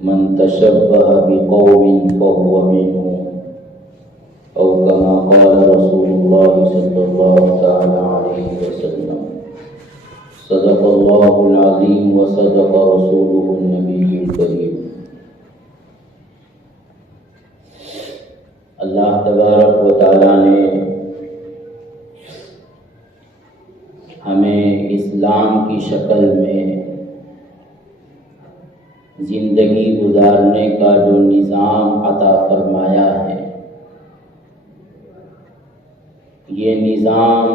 من تشبہ بقوم فهو منهم او كما قال رسول الله صلی اللہ تعالی علیہ وسلم صدق اللہ العظیم وصدق رسوله النبی الکریم۔ اللہ تبارک و تعالی نے ہمیں اسلام کی شکل میں زندگی گزارنے کا جو نظام عطا فرمایا ہے، یہ نظام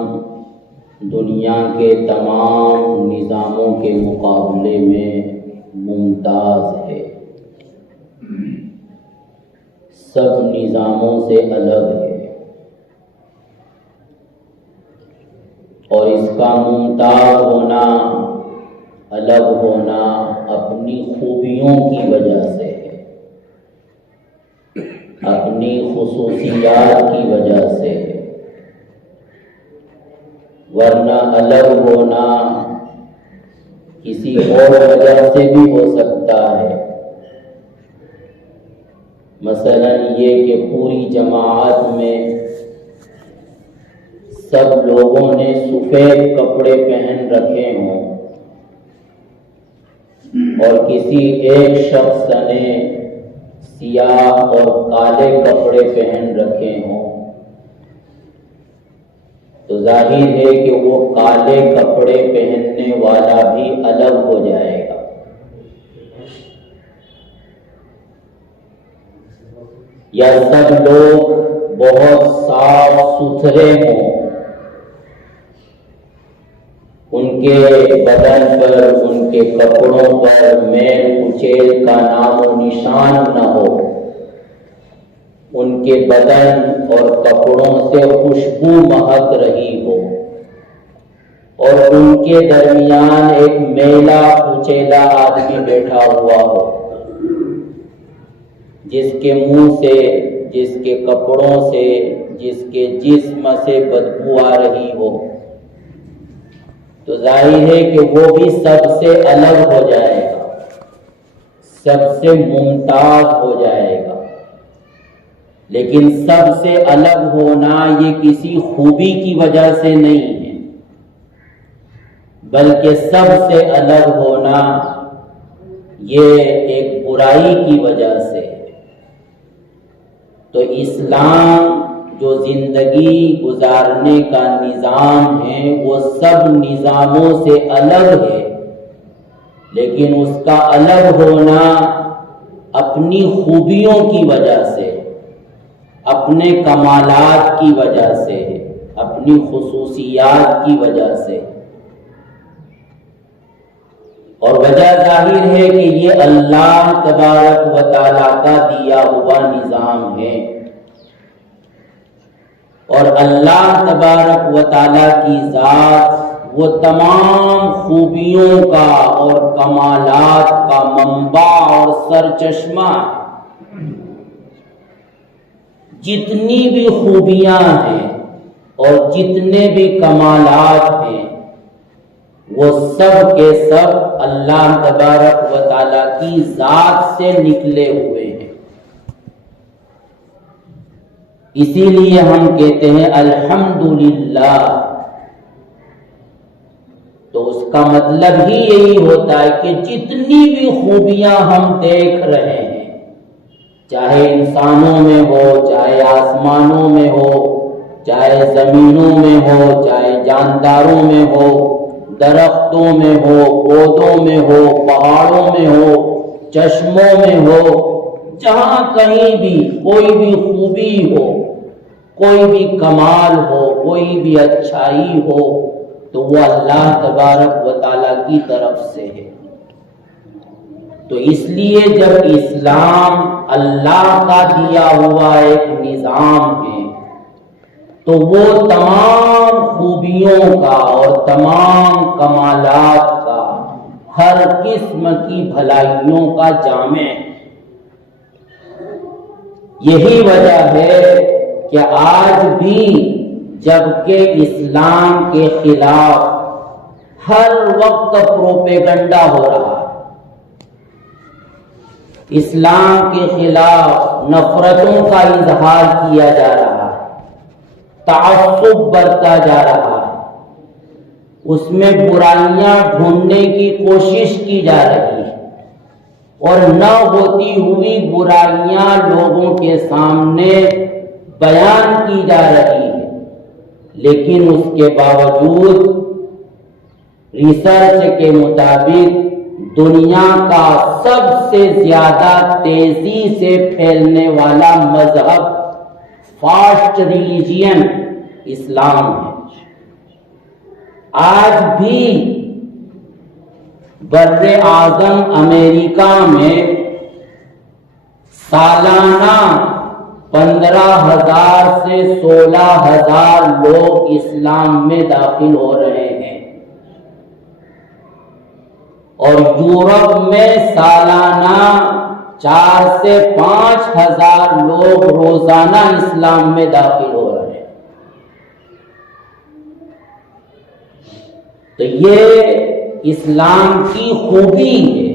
دنیا کے تمام نظاموں کے مقابلے میں ممتاز ہے، سب نظاموں سے الگ ہے، اور اس کا ممتاز ہونا، الگ ہونا اپنی خوبیوں کی وجہ سے ہے، اپنی خصوصیات کی وجہ سے ہے، ورنہ الگ ہونا کسی اور وجہ سے بھی ہو سکتا ہے۔ مثلا یہ کہ پوری جماعت میں سب لوگوں نے سفید کپڑے پہن رکھے ہوں اور کسی ایک شخص نے سیاہ اور کالے کپڑے پہن رکھے ہوں، تو ظاہر ہے کہ وہ کالے کپڑے پہننے والا بھی الگ ہو جائے گا۔ یا سب لوگ بہت صاف ستھرے ہوں، ان کے بدن پر، ان کے کپڑوں پر میل کچیل کا نام و نشان نہ ہو، ان کے بدن اور کپڑوں سے خوشبو مہک رہی ہو، اور ان کے درمیان ایک میلا کچیلا آدمی بیٹھا ہوا ہو، جس کے منہ سے، جس کے کپڑوں سے، جس کے جسم سے بدبو آ رہی ہو، تو ظاہر ہے کہ وہ بھی سب سے الگ ہو جائے گا، سب سے ممتاز ہو جائے گا۔ لیکن سب سے الگ ہونا یہ کسی خوبی کی وجہ سے نہیں ہے، بلکہ سب سے الگ ہونا یہ ایک برائی کی وجہ سے ہے۔ تو اسلام جو زندگی گزارنے کا نظام ہے وہ سب نظاموں سے الگ ہے، لیکن اس کا الگ ہونا اپنی خوبیوں کی وجہ سے، اپنے کمالات کی وجہ سے، اپنی خصوصیات کی وجہ سے، اور وجہ ظاہر ہے کہ یہ اللہ تبارک و تعالیٰ کا دیا ہوا نظام ہے، اور اللہ تبارک و تعالیٰ کی ذات وہ تمام خوبیوں کا اور کمالات کا منبع اور سرچشمہ ہے۔ جتنی بھی خوبیاں ہیں اور جتنے بھی کمالات ہیں وہ سب کے سب اللہ تبارک و تعالیٰ کی ذات سے نکلے ہوئے ہیں۔ اسی لیے ہم کہتے ہیں الحمدللہ، تو اس کا مطلب ہی یہی ہوتا ہے کہ جتنی بھی خوبیاں ہم دیکھ رہے ہیں، چاہے انسانوں میں ہو، چاہے آسمانوں میں ہو، چاہے زمینوں میں ہو، چاہے جانداروں میں ہو، درختوں میں ہو، پودوں میں ہو، پہاڑوں میں ہو، چشموں میں ہو، جہاں کہیں بھی کوئی بھی خوبی ہو، کوئی بھی کمال ہو، کوئی بھی اچھائی ہو، تو وہ اللہ تبارک و تعالیٰ کی طرف سے ہے۔ تو اس لیے جب اسلام اللہ کا دیا ہوا ایک نظام ہے، تو وہ تمام خوبیوں کا اور تمام کمالات کا، ہر قسم کی بھلائیوں کا جامع ہے۔ یہی وجہ ہے کہ آج بھی جبکہ اسلام کے خلاف ہر وقت پروپیگنڈا ہو رہا ہے، اسلام کے خلاف نفرتوں کا اظہار کیا جا رہا ہے، تعصب برتا جا رہا ہے، اس میں برائیاں ڈھونڈنے کی کوشش کی جا رہی ہے اور نہ ہوتی ہوئی برائیاں لوگوں کے سامنے بیان کی جا رہی ہے، لیکن اس کے باوجود ریسرچ کے مطابق دنیا کا سب سے زیادہ تیزی سے پھیلنے والا مذہب فاسٹ ریلیجین اسلام ہے۔ آج بھی بر اعظم امریکہ میں سالانہ 15,000 سے 16,000 لوگ اسلام میں داخل ہو رہے ہیں، اور یورپ میں سالانہ 4 سے 5,000 لوگ روزانہ اسلام میں داخل ہو رہے ہیں۔ تو یہ اسلام کی خوبی ہے،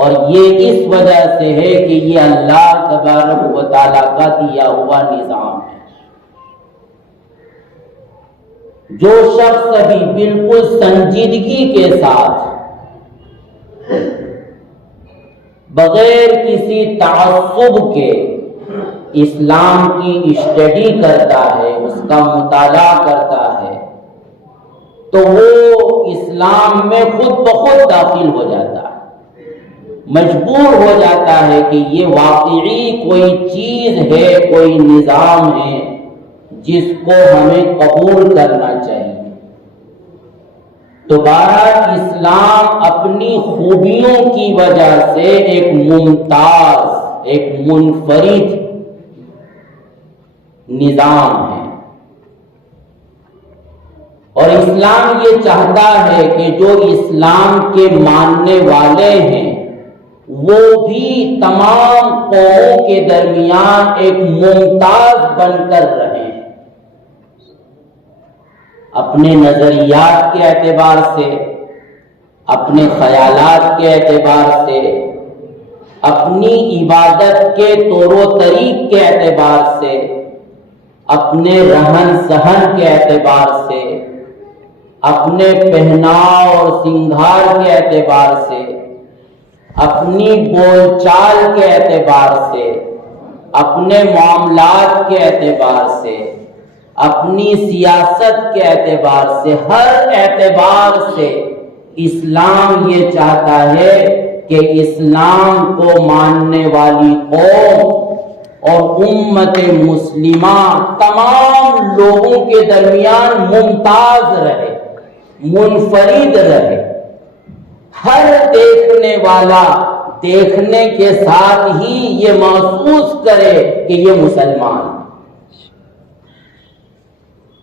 اور یہ اس وجہ سے ہے کہ یہ اللہ تبارک و تعالیٰ کا دیا ہوا نظام ہے۔ جو شخص بھی بالکل سنجیدگی کے ساتھ بغیر کسی تعصب کے اسلام کی اسٹڈی کرتا ہے، اس کا مطالعہ کرتا ہے، تو وہ اسلام میں خود بخود داخل ہو جاتا ہے، مجبور ہو جاتا ہے کہ یہ واقعی کوئی چیز ہے، کوئی نظام ہے جس کو ہمیں قبول کرنا چاہیے۔ تو بہرحال اسلام اپنی خوبیوں کی وجہ سے ایک ممتاز، ایک منفرد نظام ہے، اور اسلام یہ چاہتا ہے کہ جو اسلام کے ماننے والے ہیں وہ بھی تمام قوموں کے درمیان ایک ممتاز بن کر رہیں، اپنے نظریات کے اعتبار سے، اپنے خیالات کے اعتبار سے، اپنی عبادت کے طور و طریق کے اعتبار سے، اپنے رہن سہن کے اعتبار سے، اپنے پہناؤ اور سنگھار کے اعتبار سے، اپنی بول چال کے اعتبار سے، اپنے معاملات کے اعتبار سے، اپنی سیاست کے اعتبار سے، ہر اعتبار سے اسلام یہ چاہتا ہے کہ اسلام کو ماننے والی قوم اور امت مسلمہ تمام لوگوں کے درمیان ممتاز رہے، منفرد رہے، ہر دیکھنے والا دیکھنے کے ساتھ ہی یہ محسوس کرے کہ یہ مسلمان ہے۔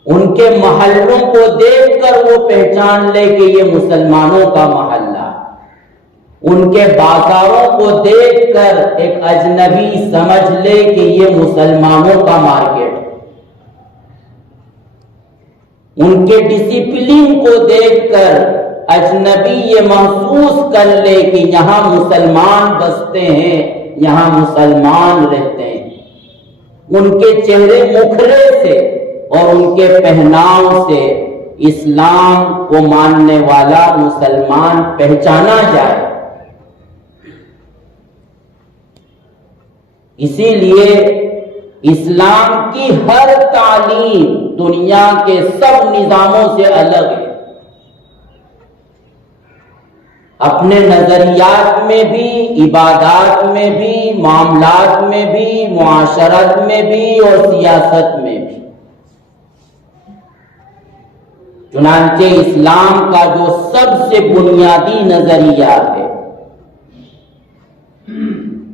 ان کے محلوں کو دیکھ کر وہ پہچان لے کہ یہ مسلمانوں کا محلہ، ان کے بازاروں کو دیکھ کر ایک اجنبی سمجھ لے کہ یہ مسلمانوں کا مارکیٹ، ان کے ڈسپلن کو دیکھ کر اجنبی یہ محسوس کر لے کہ یہاں مسلمان بستے ہیں، یہاں مسلمان رہتے ہیں۔ ان کے چہرے مکھرے سے اور ان کے پہناؤ سے اسلام کو ماننے والا مسلمان پہچانا جائے۔ اسی لیے اسلام کی ہر تعلیم دنیا کے سب نظاموں سے الگ ہے، اپنے نظریات میں بھی، عبادات میں بھی، معاملات میں بھی، معاشرت میں بھی اور سیاست میں بھی۔ چنانچہ اسلام کا جو سب سے بنیادی نظریہ ہے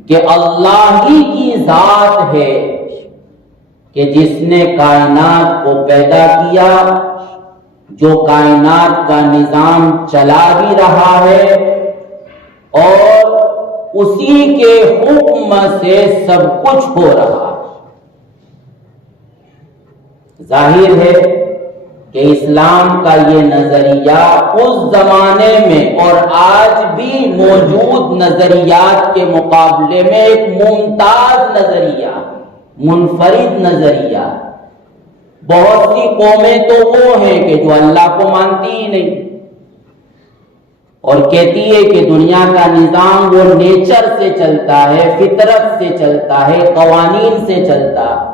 کہ اللہ ہی کی ذات ہے کہ جس نے کائنات کو پیدا کیا، جو کائنات کا نظام چلا بھی رہا ہے، اور اسی کے حکم سے سب کچھ ہو رہا ہے۔ ظاہر ہے کہ اسلام کا یہ نظریہ اس زمانے میں اور آج بھی موجود نظریات کے مقابلے میں ایک ممتاز نظریہ، منفرد نظریہ۔ بہت سی قومیں تو وہ ہیں کہ جو اللہ کو مانتی ہی نہیں اور کہتی ہے کہ دنیا کا نظام وہ نیچر سے چلتا ہے، فطرت سے چلتا ہے، قوانین سے چلتا ہے۔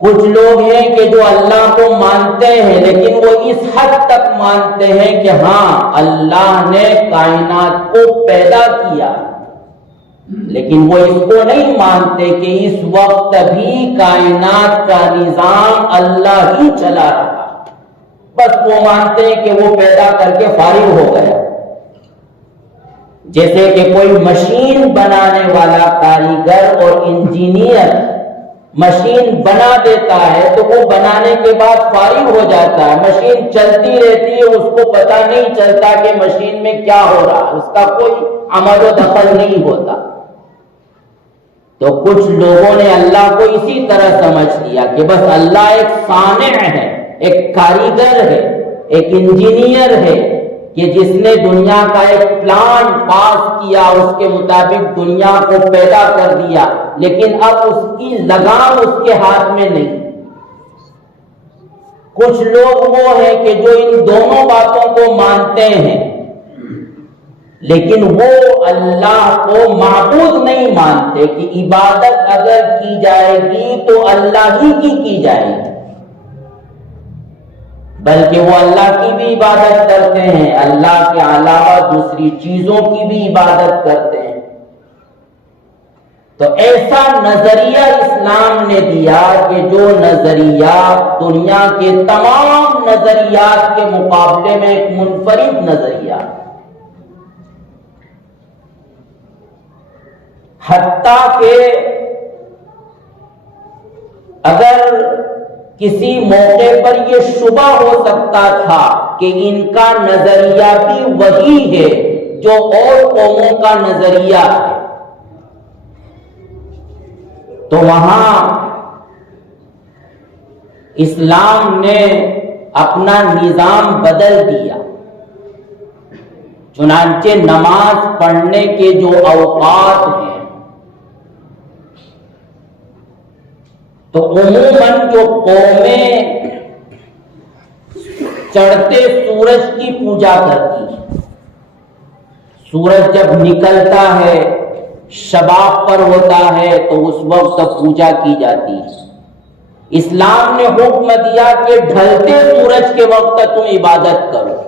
کچھ لوگ ہیں کہ جو اللہ کو مانتے ہیں لیکن وہ اس حد تک مانتے ہیں کہ ہاں اللہ نے کائنات کو پیدا کیا، لیکن وہ اس کو نہیں مانتے کہ اس وقت بھی کائنات کا نظام اللہ ہی چلا رہا، بس وہ مانتے ہیں کہ وہ پیدا کر کے فارغ ہو گیا۔ جیسے کہ کوئی مشین بنانے والا کاریگر اور انجینئر مشین بنا دیتا ہے تو وہ بنانے کے بعد فارغ ہو جاتا ہے، مشین چلتی رہتی ہے، اس کو پتہ نہیں چلتا کہ مشین میں کیا ہو رہا، اس کا کوئی عمل و دخل نہیں ہوتا۔ تو کچھ لوگوں نے اللہ کو اسی طرح سمجھ لیا کہ بس اللہ ایک صانع ہے، ایک کاریگر ہے، ایک انجینئر ہے کہ جس نے دنیا کا ایک پلان پاس کیا، اس کے مطابق دنیا کو پیدا کر دیا، لیکن اب اس کی لگام اس کے ہاتھ میں نہیں۔ کچھ لوگ وہ ہیں کہ جو ان دونوں باتوں کو مانتے ہیں لیکن وہ اللہ کو معبود نہیں مانتے کہ عبادت اگر کی جائے گی تو اللہ ہی کی جائے گی، بلکہ وہ اللہ کی بھی عبادت کرتے ہیں، اللہ کے علاوہ دوسری چیزوں کی بھی عبادت کرتے ہیں۔ تو ایسا نظریہ اسلام نے دیا کہ جو نظریہ دنیا کے تمام نظریات کے مقابلے میں ایک منفرد نظریہ، حتیٰ کہ اگر کسی موقع پر یہ شبہ ہو سکتا تھا کہ ان کا نظریہ بھی وہی ہے جو اور قوموں کا نظریہ ہے، تو وہاں اسلام نے اپنا نظام بدل دیا۔ چنانچہ نماز پڑھنے کے جو اوقات ہیں تو عموماً جو قومیں چڑھتے سورج کی پوجا کرتی ہیں، سورج جب نکلتا ہے شباب پر ہوتا ہے تو اس وقت پوجا کی جاتی ہے۔ اسلام نے حکم دیا کہ ڈھلتے سورج کے وقت تم عبادت کرو،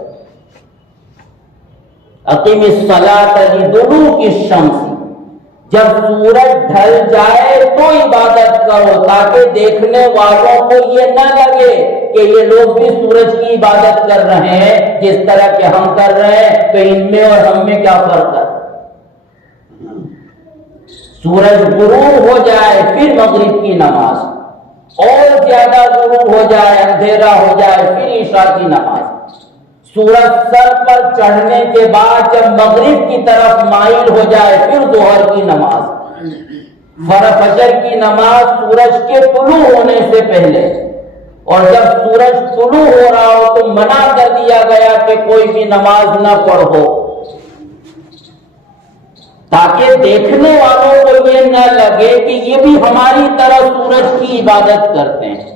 اقیم الصلاۃ لدلوک الشمس، جب سورج ڈھل جائے تو عبادت کرو تاکہ دیکھنے والوں کو یہ نہ لگے کہ یہ لوگ بھی سورج کی عبادت کر رہے ہیں جس طرح کہ ہم کر رہے ہیں، تو ان میں اور ہم میں کیا فرق ہے۔ سورج غروب ہو جائے پھر مغرب کی نماز، اور زیادہ غروب ہو جائے اندھیرا ہو جائے پھر عشاء کی نماز، سورج سر پر چڑھنے کے بعد جب مغرب کی طرف مائل ہو جائے پھر ظہر کی نماز، فجر کی نماز سورج کے طلوع ہونے سے پہلے، اور جب سورج طلوع ہو رہا ہو تو منع کر دیا گیا کہ کوئی بھی نماز نہ پڑھو، تاکہ دیکھنے والوں کو یہ نہ لگے کہ یہ بھی ہماری طرح سورج کی عبادت کرتے ہیں۔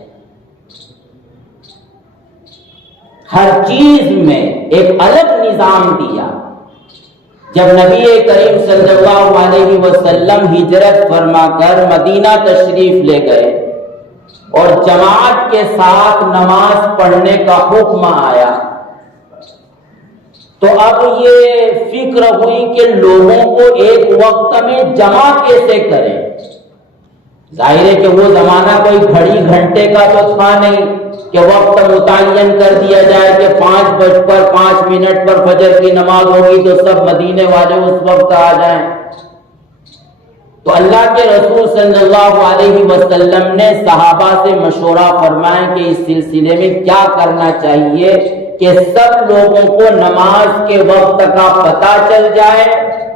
ہر چیز میں ایک الگ نظام دیا۔ جب نبی کریم صلی اللہ علیہ وسلم ہجرت فرما کر مدینہ تشریف لے گئے اور جماعت کے ساتھ نماز پڑھنے کا حکم آیا تو اب یہ فکر ہوئی کہ لوگوں کو ایک وقت میں جمع کیسے کریں۔ ظاہر ہے کہ وہ زمانہ کوئی گھڑی گھنٹے کا تو تھا نہیں کہ وقت متعین کر دیا جائے کہ 5:05 پر فجر کی نماز ہوگی تو سب مدینے والے اس وقت آ جائیں۔ تو اللہ کے رسول صلی اللہ علیہ وسلم نے صحابہ سے مشورہ فرمایا کہ اس سلسلے میں کیا کرنا چاہیے کہ سب لوگوں کو نماز کے وقت کا پتہ چل جائے،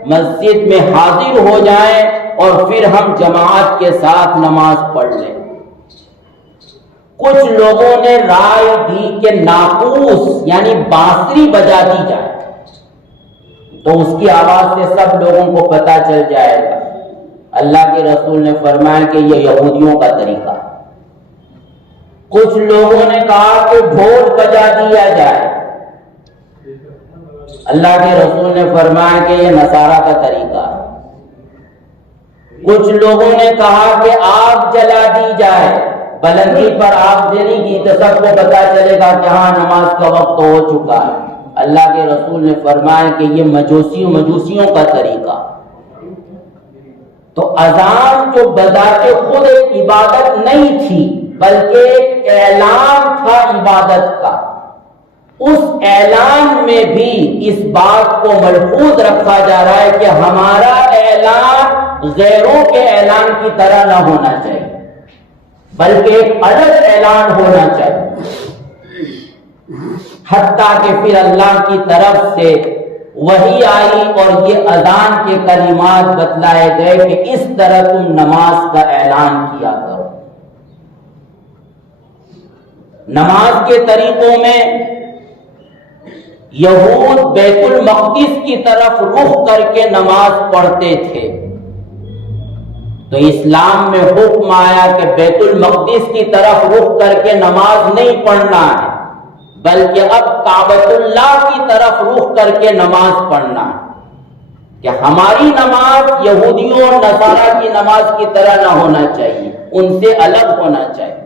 مسجد میں حاضر ہو جائیں اور پھر ہم جماعت کے ساتھ نماز پڑھ لیں۔ کچھ لوگوں نے رائے دی کہ ناقوس یعنی بانسری بجا دی جائے تو اس کی آواز سے سب لوگوں کو پتا چل جائے گا۔ اللہ کے رسول نے فرمایا کہ یہ یہودیوں کا طریقہ ہے۔ کچھ لوگوں نے کہا کہ ڈھول بجا دیا جائے، اللہ کے رسول نے فرمایا کہ یہ نصارہ کا طریقہ ہے۔ کچھ لوگوں نے کہا کہ آگ جلا دی جائے، بلندی پر آگ جلی کی تو سب کو پتا چلے گا کہ ہاں نماز کا وقت ہو چکا ہے۔ اللہ کے رسول نے فرمایا کہ یہ مجوسیوں کا طریقہ۔ تو اذان جو بذات خود ایک عبادت نہیں تھی بلکہ ایک اعلان تھا عبادت کا، اس اعلان میں بھی اس بات کو ملحوظ رکھا جا رہا ہے کہ ہمارا اعلان غیروں کے اعلان کی طرح نہ ہونا چاہیے بلکہ ایک الگ اعلان ہونا چاہیے۔ حتیٰ کہ پھر اللہ کی طرف سے وحی آئی اور یہ اذان کے کلمات بتلائے گئے کہ اس طرح تم نماز کا اعلان کیا کرو۔ نماز کے طریقوں میں یہود بیت المقدس کی طرف رخ کر کے نماز پڑھتے تھے، تو اسلام میں حکم آیا کہ بیت المقدس کی طرف رخ کر کے نماز نہیں پڑھنا ہے بلکہ اب کعبۃ اللہ کی طرف رخ کر کے نماز پڑھنا ہے، کہ ہماری نماز یہودیوں اور نصارہ کی نماز کی طرح نہ ہونا چاہیے، ان سے الگ ہونا چاہیے۔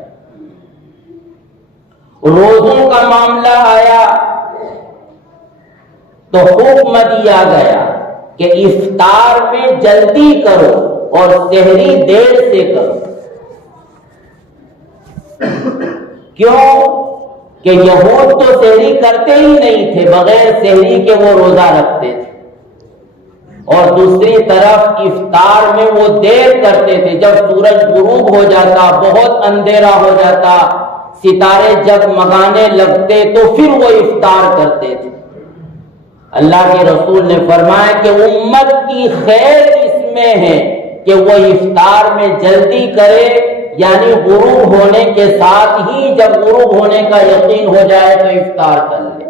روزوں کا معاملہ آیا تو حکم دیا گیا کہ افطار میں جلدی کرو اور سحری دیر سے کرو۔ کیوں کہ یہود تو سحری کرتے ہی نہیں تھے، بغیر سحری کے وہ روزہ رکھتے تھے، اور دوسری طرف افطار میں وہ دیر کرتے تھے، جب سورج غروب ہو جاتا، بہت اندھیرا ہو جاتا، ستارے جگمگانے لگتے تو پھر وہ افطار کرتے تھے۔ اللہ کے رسول نے فرمایا کہ امت کی خیر اس میں ہے کہ وہ افطار میں جلدی کرے، یعنی غروب ہونے کے ساتھ ہی جب غروب ہونے کا یقین ہو جائے تو افطار کر لے،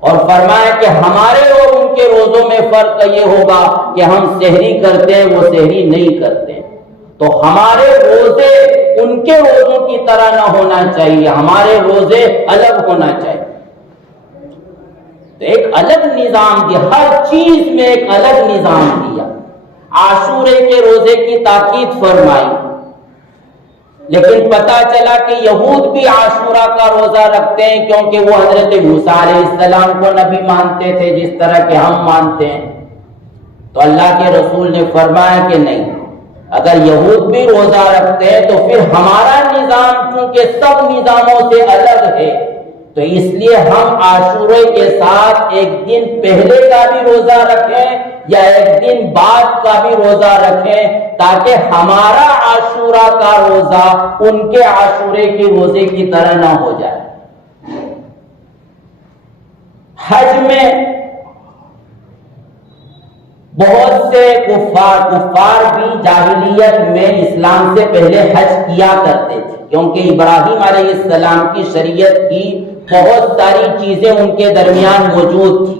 اور فرمایا کہ ہمارے اور ان کے روزوں میں فرق یہ ہوگا کہ ہم سحری کرتے ہیں، وہ سحری نہیں کرتے، تو ہمارے روزے ان کے روزوں کی طرح نہ ہونا چاہیے، ہمارے روزے الگ ہونا چاہیے۔ تو ایک الگ نظام دیا، ہر چیز میں ایک الگ نظام دیا۔ عاشورے کے روزے کی تاکید فرمائی، لیکن پتا چلا کہ یہود بھی عاشورہ کا روزہ رکھتے ہیں، کیونکہ وہ حضرت موسیٰ علیہ السلام کو نبی مانتے تھے جس طرح کہ ہم مانتے ہیں۔ تو اللہ کے رسول نے فرمایا کہ نہیں، اگر یہود بھی روزہ رکھتے ہیں تو پھر ہمارا نظام چونکہ سب نظاموں سے الگ ہے، تو اس لیے ہم عاشورے کے ساتھ ایک دن پہلے کا بھی روزہ رکھیں یا ایک دن بعد کا بھی روزہ رکھیں، تاکہ ہمارا عاشورہ کا روزہ ان کے عاشورے کے روزے کی طرح نہ ہو جائے۔ حج میں بہت سے کفار بھی جاہلیت میں اسلام سے پہلے حج کیا کرتے تھے، کیونکہ ابراہیم علیہ السلام کی شریعت کی بہت ساری چیزیں ان کے درمیان موجود تھی،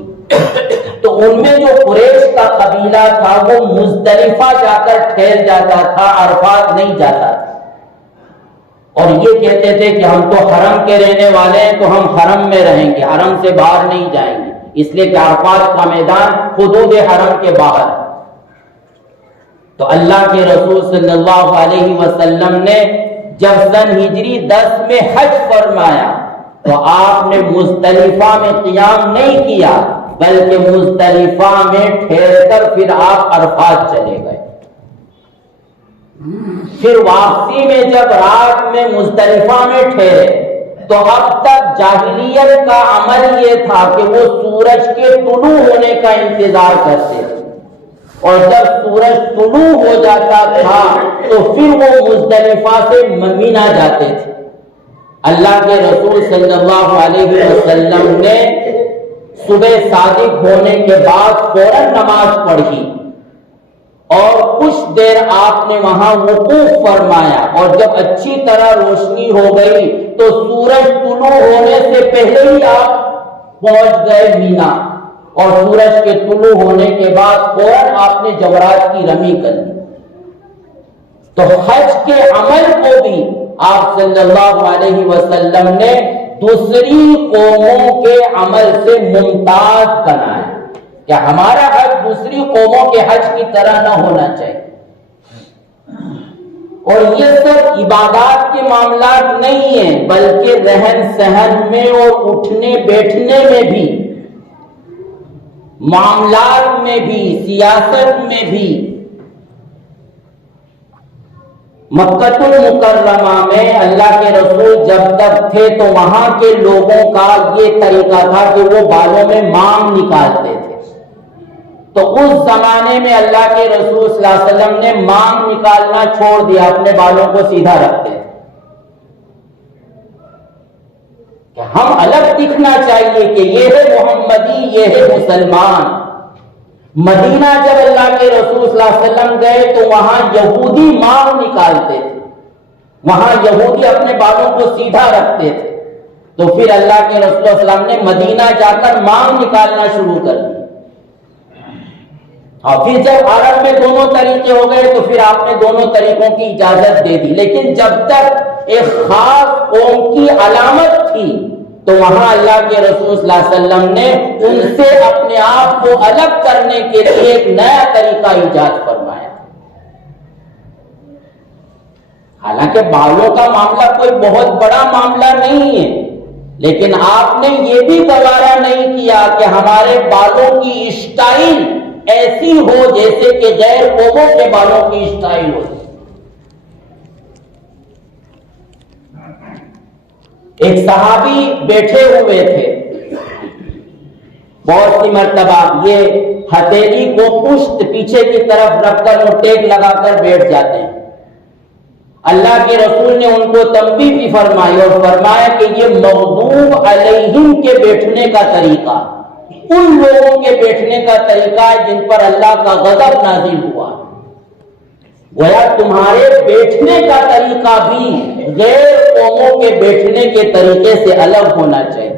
تو ان میں جو قریش کا قبیلہ تھا وہ مزدلفہ جا کر ٹھہر جاتا تھا، عرفات نہیں جاتا تھا، اور یہ کہتے تھے کہ ہم تو حرم کے رہنے والے ہیں تو ہم حرم میں رہیں گے، حرم سے باہر نہیں جائیں گے، اس لیے کہ عرفات کا میدان حدود حرم کے باہر۔ تو اللہ کے رسول صلی اللہ علیہ وسلم نے جب سن ہجری 10 میں حج فرمایا تو آپ نے مزدلفہ میں قیام نہیں کیا، بلکہ مزدلفہ میں ٹھہر کر پھر آپ عرفات چلے گئے۔ پھر واپسی میں جب رات میں مزدلفہ میں ٹھہرے تو اب تک جاہلیت کا عمل یہ تھا کہ وہ سورج کے طلوع ہونے کا انتظار کرتے تھے، اور جب سورج طلوع ہو جاتا تھا تو پھر وہ مزدلفہ سے مینا جاتے تھے۔ اللہ کے رسول صلی اللہ علیہ وسلم نے صبح صادق ہونے کے بعد فوراً نماز پڑھی، اور کچھ دیر آپ نے وہاں وقوف فرمایا، اور جب اچھی طرح روشنی ہو گئی تو سورج طلوع ہونے سے پہلے ہی آپ پہنچ گئے مینا، اور سورج کے طلوع ہونے کے بعد فوراً آپ نے جمرات کی رمی کر دی۔ تو حج کے عمل کو بھی آپ صلی اللہ علیہ وسلم نے دوسری قوموں کے عمل سے ممتاز بنایا کہ ہمارا حج دوسری قوموں کے حج کی طرح نہ ہونا چاہیے۔ اور یہ سب عبادات کے معاملات نہیں ہیں، بلکہ رہن سہن میں اور اٹھنے بیٹھنے میں بھی، معاملات میں بھی، سیاست میں بھی۔ مکہ المکرمہ میں اللہ کے رسول جب تک تھے تو وہاں کے لوگوں کا یہ طریقہ تھا کہ وہ بالوں میں مانگ نکالتے تھے۔ تو اس زمانے میں اللہ کے رسول صلی اللہ علیہ وسلم نے مانگ نکالنا چھوڑ دیا، اپنے بالوں کو سیدھا رکھتے تھے کہ ہم الگ دکھنا چاہیے کہ یہ ہے محمدی، یہ ہے مسلمان۔ مدینہ جب اللہ کے رسول صلی اللہ علیہ وسلم گئے تو وہاں یہودی مانگ نکالتے تھے، وہاں یہودی اپنے بالوں کو سیدھا رکھتے تھے۔ تو پھر اللہ کے رسول صلی اللہ علیہ وسلم نے مدینہ جا کر مانگ نکالنا شروع کر دی، اور پھر جب عرب میں دونوں طریقے ہو گئے تو پھر آپ نے دونوں طریقوں کی اجازت دے دی۔ لیکن جب تک ایک خاص قوم کی علامت تھی تو وہاں اللہ کے رسول صلی اللہ علیہ وسلم نے ان سے اپنے آپ کو الگ کرنے کے لیے ایک نیا طریقہ ایجاد فرمایا۔ حالانکہ بالوں کا معاملہ کوئی بہت بڑا معاملہ نہیں ہے، لیکن آپ نے یہ بھی گوارا نہیں کیا کہ ہمارے بالوں کی اسٹائل ایسی ہو جیسے کہ غیر قوموں کے بالوں کی اسٹائل ہو۔ ایک صحابی بیٹھے ہوئے تھے، بہت سی مرتبہ یہ ہتھیلی کو پشت پیچھے کی طرف رکھ کر وہ ٹیک لگا کر بیٹھ جاتے ہیں۔ اللہ کے رسول نے ان کو تنبیہ بھی فرمائی اور فرمایا کہ یہ مغضوب علیہم کے بیٹھنے کا طریقہ، ان لوگوں کے بیٹھنے کا طریقہ ہے جن پر اللہ کا غضب نازل ہوا۔ گویا تمہارے بیٹھنے کا طریقہ بھی غیر قوموں کے بیٹھنے کے طریقے سے الگ ہونا چاہیے۔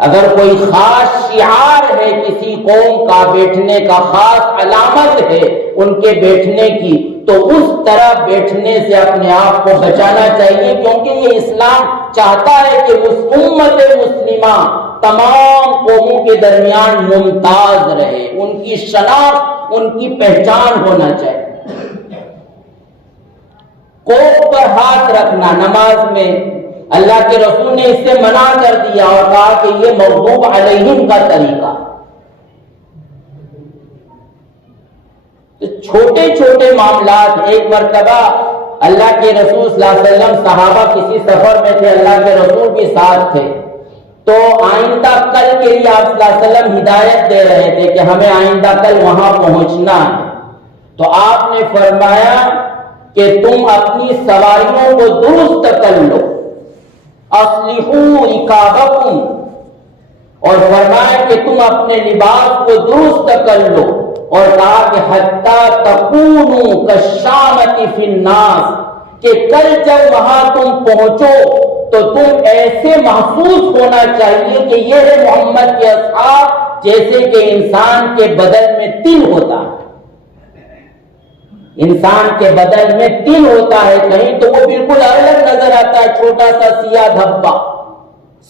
اگر کوئی خاص شعار ہے کسی قوم کا بیٹھنے کا، خاص علامت ہے ان کے بیٹھنے کی، تو اس طرح بیٹھنے سے اپنے آپ کو بچانا چاہیے، کیونکہ یہ اسلام چاہتا ہے کہ اس امت مسلمہ تمام قوموں کے درمیان ممتاز رہے، ان کی شناخت، ان کی پہچان ہونا چاہیے۔ کوپ پر ہاتھ رکھنا نماز میں اللہ کے رسول نے اس سے منع کر دیا اور کہا کہ یہ مغضوب علیہم کا طریقہ۔ چھوٹے چھوٹے معاملات، ایک مرتبہ اللہ کے رسول صلی اللہ علیہ وسلم صحابہ کسی سفر میں تھے، اللہ کے رسول بھی ساتھ تھے، تو آئندہ کل کے لیے آپ صلی اللہ علیہ وسلم ہدایت دے رہے تھے کہ ہمیں آئندہ کل وہاں پہنچنا ہے۔ تو آپ نے فرمایا کہ تم اپنی سواریوں کو درست کر لو، اصلحوا رکابکم، اور فرمایا کہ تم اپنے لباس کو درست کر لو، اور کہا کہ حتی تکونوا کالشامۃ فی الناس، کہ کل جب وہاں تم پہنچو تو تم ایسے محسوس ہونا چاہیے کہ یہ ہے محمد کے اصحاب، جیسے کہ انسان کے بدن میں تل ہوتا ہے۔ انسان کے بدن میں تل ہوتا ہے کہیں تو وہ بالکل الگ نظر آتا ہے، چھوٹا سا سیاہ دھبا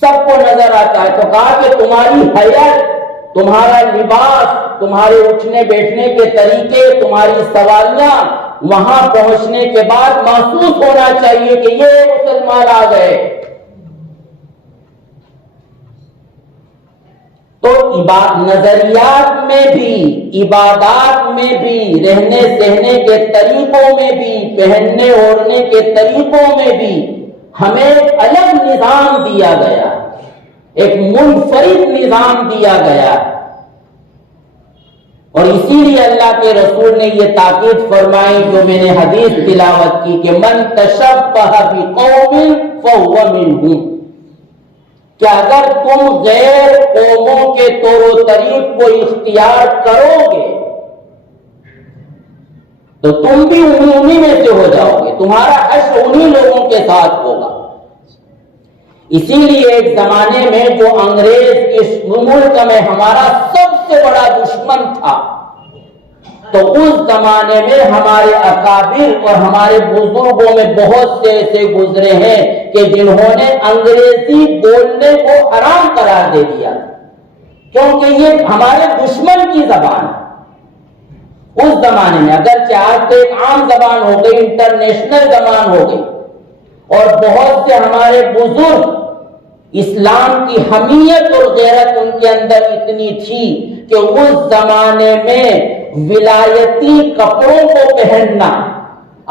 سب کو نظر آتا ہے۔ تو کہا کہ تمہاری حیات، تمہارا لباس، تمہارے اٹھنے بیٹھنے کے طریقے، تمہاری سواریاں وہاں پہنچنے کے بعد محسوس ہونا چاہیے کہ یہ مسلمان آ گئے۔ تو نظریات میں بھی، عبادات میں بھی، رہنے سہنے کے طریقوں میں بھی، پہننے اوڑھنے کے طریقوں میں بھی ہمیں الگ نظام دیا گیا، ایک منفرد نظام دیا گیا، اور اسی لیے اللہ کے رسول نے یہ تاکید فرمائی جو میں نے حدیث تلاوت کی کہ من تشبہ بقوم فہو منہم، کہ اگر تم غیر قوموں کے طور و طریق کو اختیار کرو گے تو تم بھی انہی میں سے ہو جاؤ گے، تمہارا حشر انہی لوگوں کے ساتھ ہوگا۔ اسی لیے ایک زمانے میں جو انگریز اس ملک میں ہمارا سب سے بڑا دشمن تھا، تو اس زمانے میں ہمارے اکابر اور ہمارے بزرگوں میں بہت سے ایسے گزرے ہیں کہ جنہوں نے انگریزی بولنے کو حرام قرار دے دیا، کیونکہ یہ ہمارے دشمن کی زبان ہے۔ اس زمانے میں اگرچہ آج تو ایک عام زبان ہو گئی، انٹرنیشنل زبان ہو گئی، اور بہت سے ہمارے بزرگ اسلام کی حمیت اور غیرت ان کے اندر اتنی تھی کہ اس زمانے میں ولایتی کپڑوں کو پہننا،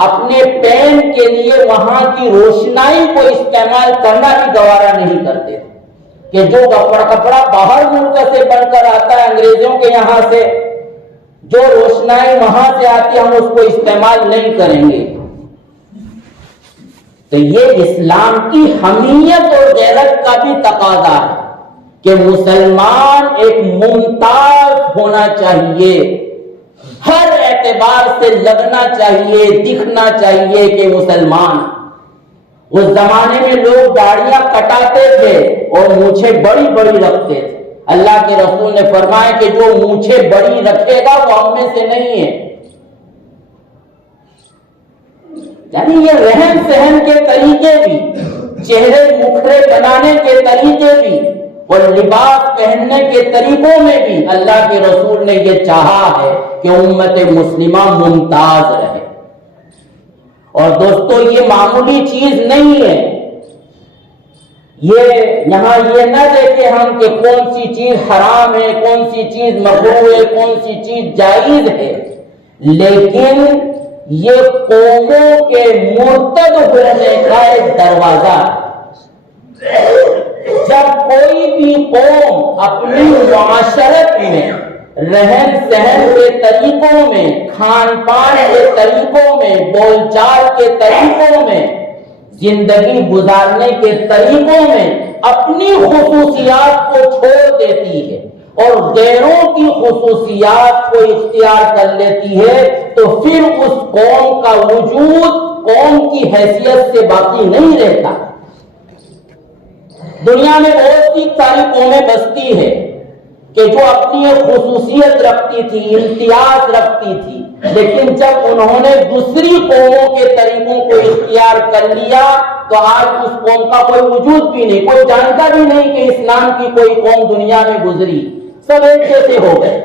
اپنے پین کے لیے وہاں کی روشنائی کو استعمال کرنا بھی گوارا نہیں کرتے تھے کہ جو کپڑا باہر ملک سے بن کر آتا ہے انگریزوں کے یہاں سے، جو روشنائی وہاں سے آتی ہے ہم اس کو استعمال نہیں کریں گے۔ تو یہ اسلام کی حمیت اور غیرت کا بھی تقاضا ہے کہ مسلمان ایک ممتاز ہونا چاہیے، ہر اعتبار سے لگنا چاہیے، دکھنا چاہیے کہ مسلمان۔ اس زمانے میں لوگ داڑیاں کٹاتے تھے اور مونچھیں بڑی بڑی رکھتے تھے۔ اللہ کے رسول نے فرمایا کہ جو مونچھیں بڑی رکھے گا وہ ہم میں سے نہیں ہے۔ یعنی یہ رہن سہن کے طریقے بھی، چہرے مکھرے بنانے کے طریقے بھی، اور لباس پہننے کے طریقوں میں بھی اللہ کے رسول نے یہ چاہا ہے کہ امت مسلمہ ممتاز رہے۔ اور دوستو یہ معمولی چیز نہیں ہے، یہاں یہ نہ دیکھیں ہم کہ کون سی چیز حرام ہے، کون سی چیز مکروہ ہے، کون سی چیز جائز ہے، لیکن یہ قوموں کے مرتد ہونے کا ایک دروازہ ہے۔ جب کوئی بھی قوم اپنی معاشرت میں، رہن سہن کے طریقوں میں، کھان پان کے طریقوں میں، بول چال کے طریقوں میں، زندگی گزارنے کے طریقوں میں اپنی خصوصیات کو چھوڑ دیتی ہے اور غیروں کی خصوصیات کو اختیار کر لیتی ہے، تو پھر اس قوم کا وجود قوم کی حیثیت سے باقی نہیں رہتا۔ دنیا میں بہت سی ساری قومیں بستی ہے کہ جو اپنی ایک خصوصیت رکھتی تھی، امتیاز رکھتی تھی، لیکن جب انہوں نے دوسری قوموں کے طریقوں کو اختیار کر لیا تو آج اس قوم کا کوئی وجود بھی نہیں، کوئی جانتا بھی نہیں کہ اسلام کی کوئی قوم دنیا میں گزری، سب ایک جیسے ہو گئے۔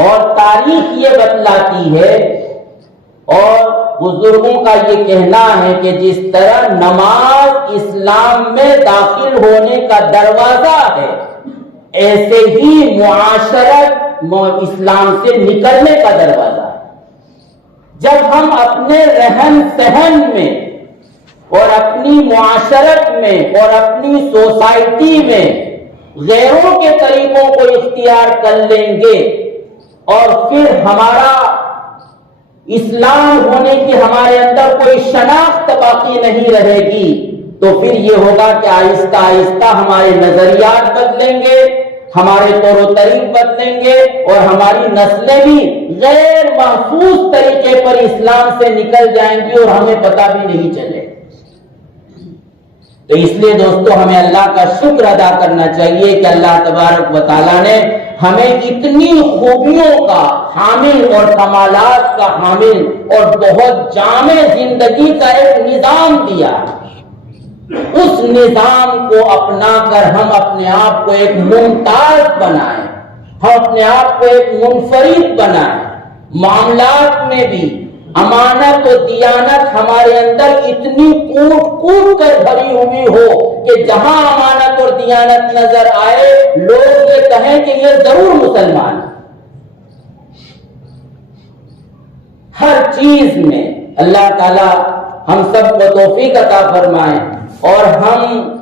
اور تاریخ یہ بتلاتی ہے اور بزرگوں کا یہ کہنا ہے کہ جس طرح نماز اسلام میں داخل ہونے کا دروازہ ہے، ایسے ہی معاشرت اسلام سے نکلنے کا دروازہ ہے۔ جب ہم اپنے رہن سہن میں اور اپنی معاشرت میں اور اپنی سوسائٹی میں غیروں کے طریقوں کو اختیار کر لیں گے اور پھر ہمارا اسلام ہونے کی ہمارے اندر کوئی شناخت باقی نہیں رہے گی، تو پھر یہ ہوگا کہ آہستہ آہستہ ہمارے نظریات بدلیں گے، ہمارے طور و طریق بدلیں گے اور ہماری نسلیں بھی غیر محفوظ طریقے پر اسلام سے نکل جائیں گی اور ہمیں پتہ بھی نہیں چلے۔ تو اس لیے دوستو ہمیں اللہ کا شکر ادا کرنا چاہیے کہ اللہ تبارک و تعالیٰ نے ہمیں اتنی خوبیوں کا حامل اور کمالات کا حامل اور بہت جامع زندگی کا ایک نظام دیا۔ اس نظام کو اپنا کر ہم اپنے آپ کو ایک ممتاز بنائیں، ہم اپنے آپ کو ایک منفرد بنائیں، معاملات میں بھی امانت و دیانت ہمارے اندر اتنی کوٹ کوٹ کر بھری ہوئی ہو کہ جہاں امانت اور دیانت نظر آئے لوگ یہ کہیں کہ یہ ضرور مسلمان ہے۔ ہر چیز میں اللہ تعالی ہم سب کو توفیق عطا فرمائے اور ہم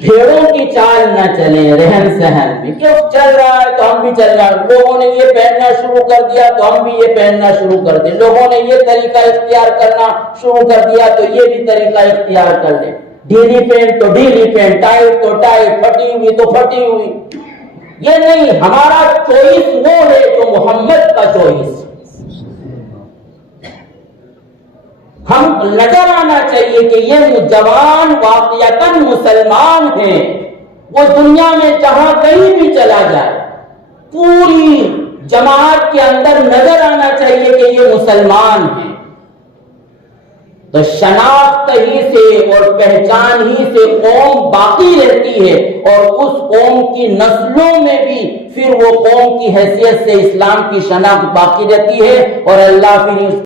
بھیڑوں کی چال نہ چلیں رہن سہن میں، کہ چل رہا ہے تو ہم بھی چل رہا ہے، لوگوں نے یہ پہننا شروع کر دیا تو ہم بھی یہ پہننا شروع کر دیں، لوگوں نے یہ طریقہ اختیار کرنا شروع کر دیا تو یہ بھی طریقہ اختیار کر لیں، ڈھیلی پینٹ تو ڈھیلی پینٹ، ٹائٹ تو ٹائٹ، پھٹی ہوئی تو پھٹی ہوئی۔ یہ نہیں، ہمارا چوائس وہ ہے جو محمد کا چوائس. ہم نظر آنا چاہیے کہ یہ جوان واقعتاً مسلمان ہیں. وہ دنیا میں جہاں کہیں بھی چلا جائے پوری جماعت کے اندر نظر آنا چاہیے کہ یہ مسلمان ہیں. تو شناخت ہی سے اور پہچان ہی سے قوم باقی رہتی ہے، اور اس قوم کی نسلوں میں بھی پھر وہ قوم کی حیثیت سے اسلام کی شناخت باقی رہتی ہے، اور اللہ پھر